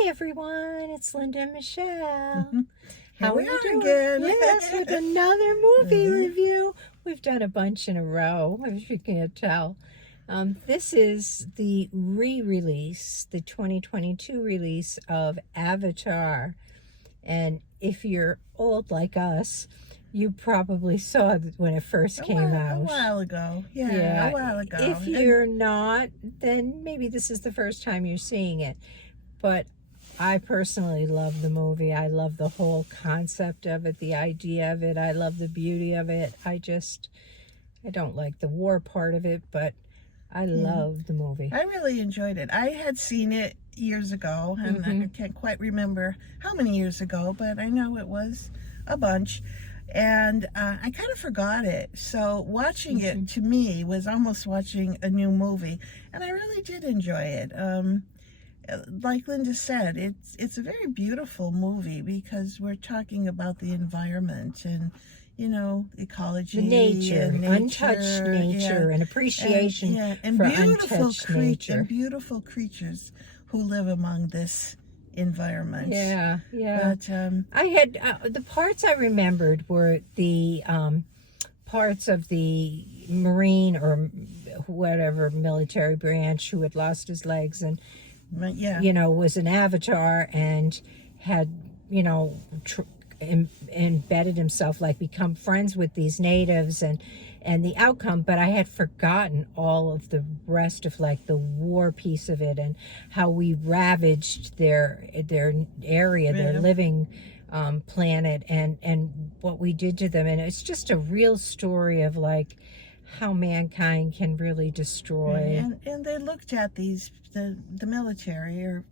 Hi everyone, it's Linda and Michelle. How are we you doing? again. Yes, with another movie review. We've done a bunch in a row, if you can't tell. This is the re-release, the 2022 release of Avatar. And if you're old like us, you probably saw it when it first came out. A while ago. Yeah, a while ago. If you're not, then maybe this is the first time you're seeing it. But I personally love the movie. I love the whole concept of it, the idea of it. I love the beauty of it. I don't like the war part of it, but I love the movie. I really enjoyed it. I had seen it years ago, and I can't quite remember how many years ago, but I know it was a bunch. And I kind of forgot it. So watching it, to me, was almost watching a new movie. And I really did enjoy it. Like Linda said, it's a very beautiful movie because we're talking about the environment and, ecology. The nature, untouched nature, and appreciation for untouched nature. And beautiful creatures who live among this environment. Yeah. But I had the parts I remembered were the parts of the Marine or whatever military branch who had lost his legs and was an avatar and had embedded himself, like become friends with these natives and the outcome, but I had forgotten all of the rest of like the war piece of it and how we ravaged their area, their living planet, and what we did to them. And it's just a real story of like how mankind can really destroy. And they looked at the military, or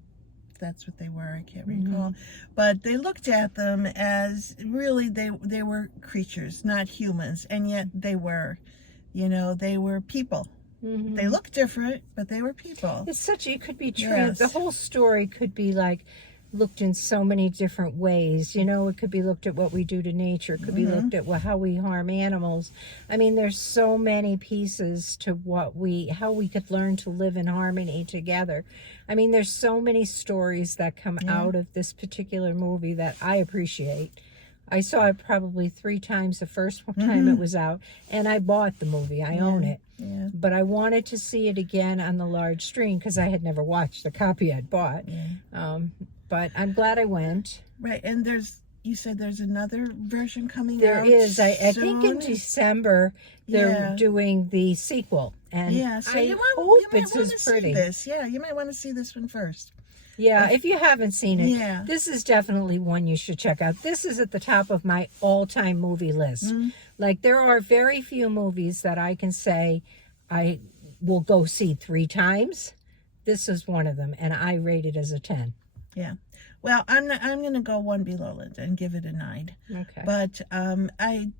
that's what they were, I can't recall, but they looked at them as really they were creatures, not humans, and yet they were people. They looked different, but they were people. It could be true. The whole story could be like looked in so many different ways. It could be looked at what we do to nature. It could be looked at how we harm animals. I mean, there's so many pieces to how we could learn to live in harmony together. I mean, there's so many stories that come out of this particular movie that I appreciate. I saw it probably 3 times the first time it was out, and I bought the movie. I own it. Yeah. But I wanted to see it again on the large screen because I had never watched the copy I'd bought. But I'm glad I went. Right, and you said there's another version coming out. There is. I think in December they're doing the sequel, and so I hope it's as pretty. You might want to see this one first. Yeah, if you haven't seen it, this is definitely one you should check out. This is at the top of my all-time movie list. Like, there are very few movies that I can say I will go see 3 times. This is one of them, and I rate it as a 10. Yeah. Well, I'm going to go one below Linda and give it a 9. Okay. But I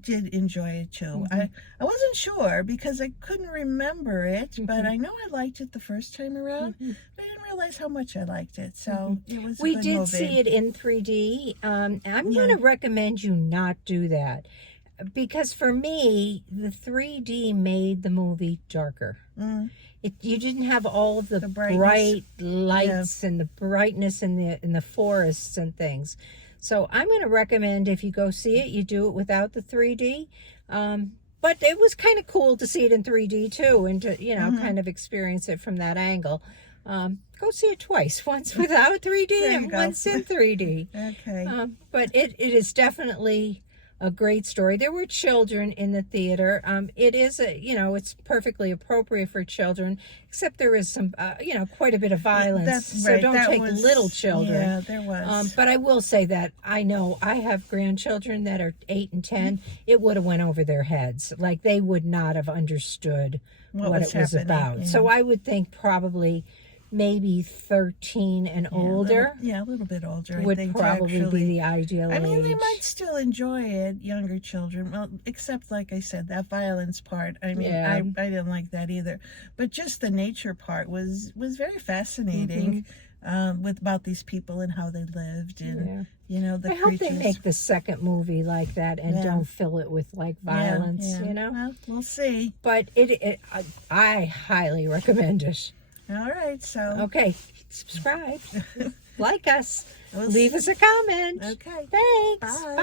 did enjoy it too. I wasn't sure because I couldn't remember it, but I know I liked it the first time around. But I didn't realize how much I liked it. So it was a good movie. We did see it in 3D. I'm going to recommend you not do that because for me, the 3D made the movie darker. You didn't have all of the bright lights and the brightness in the forests and things. So I'm going to recommend if you go see it, you do it without the 3D. But it was kind of cool to see it in 3D too, and to kind of experience it from that angle. Go see it twice, once without 3D and once in 3D. Okay. But it is definitely a great story. There were children in the theater. It is it's perfectly appropriate for children, except there is some, quite a bit of violence. So don't take little children. Yeah, there was. But I will say that I know I have grandchildren that are 8 and 10. It would have went over their heads. Like they would not have understood what it was about. Yeah. So I would think probably maybe 13 and older. A little bit older. Would I think probably be the ideal age. I mean, they might still enjoy it, younger children. Well, except, like I said, that violence part. I mean, I didn't like that either. But just the nature part was very fascinating. About these people and how they lived, and the I hope they make the second movie like that and don't fill it with like violence. Well, we'll see. But I highly recommend it. All right, so. Okay, subscribe, like us, We'll leave us a comment. Okay. Thanks. Bye. Bye.